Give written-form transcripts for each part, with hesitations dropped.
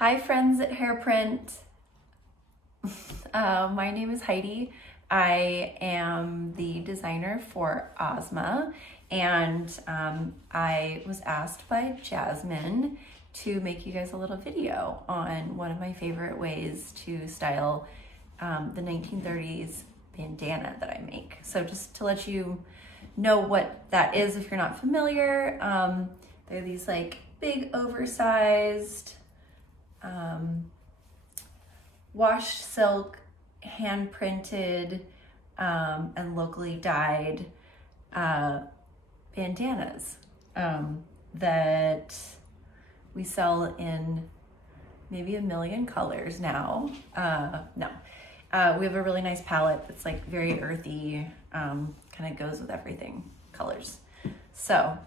Hi friends at Hairprint. My name is Heidi. I am the designer for OZMA, and I was asked by Jasmine to make you guys a little video on one of my favorite ways to style the 1930s bandana that I make. So just to let you know what that is if you're not familiar, they're these like big oversized washed silk, hand printed, and locally dyed bandanas that we sell in maybe 1 million colors now. We have a really nice palette that's like very earthy, kind of goes with everything colors. So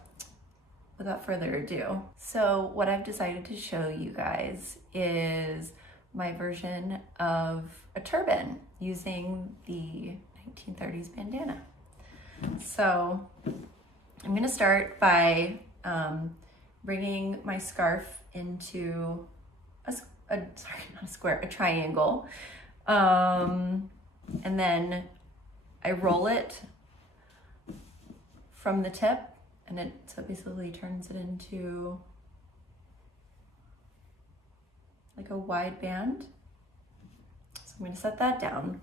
without further ado, so what I've decided to show you guys is my version of a turban using the 1930s bandana. So I'm gonna start by bringing my scarf into a triangle. And then I roll it from the tip, and it so basically turns it into like a wide band. So I'm gonna set that down.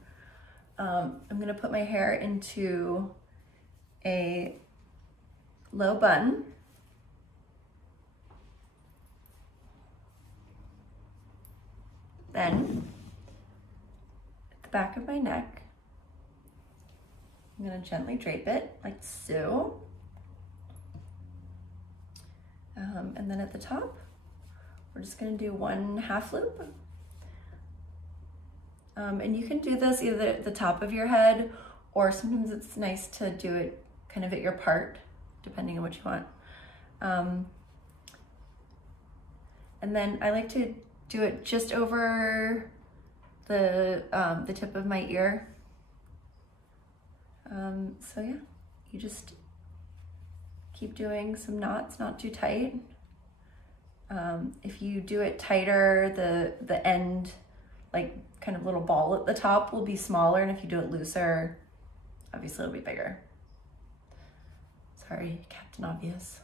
I'm gonna put my hair into a low bun. Then at the back of my neck, I'm gonna gently drape it like so. And then at the top, we're just gonna do 1/2 loop. And you can do this either at the top of your head, or sometimes it's nice to do it kind of at your part, depending on what you want. And then I like to do it just over the tip of my ear. So yeah, you just keep doing some knots, not too tight. If you do it tighter, the end, like kind of little ball at the top, will be smaller, and if you do it looser, obviously it'll be bigger. Sorry, Captain Obvious.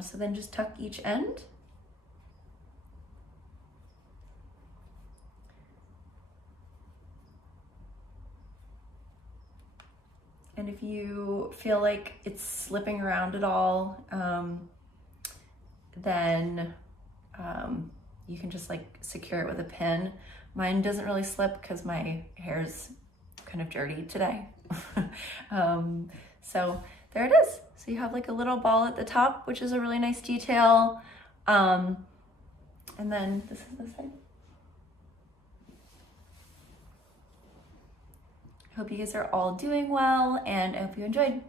So then just tuck each end. And if you feel like it's slipping around at all, then you can just like secure it with a pin. Mine doesn't really slip because my hair's kind of dirty today. So there it is. So you have like a little ball at the top, which is a really nice detail. And then this is the side. I hope you guys are all doing well, and I hope you enjoyed.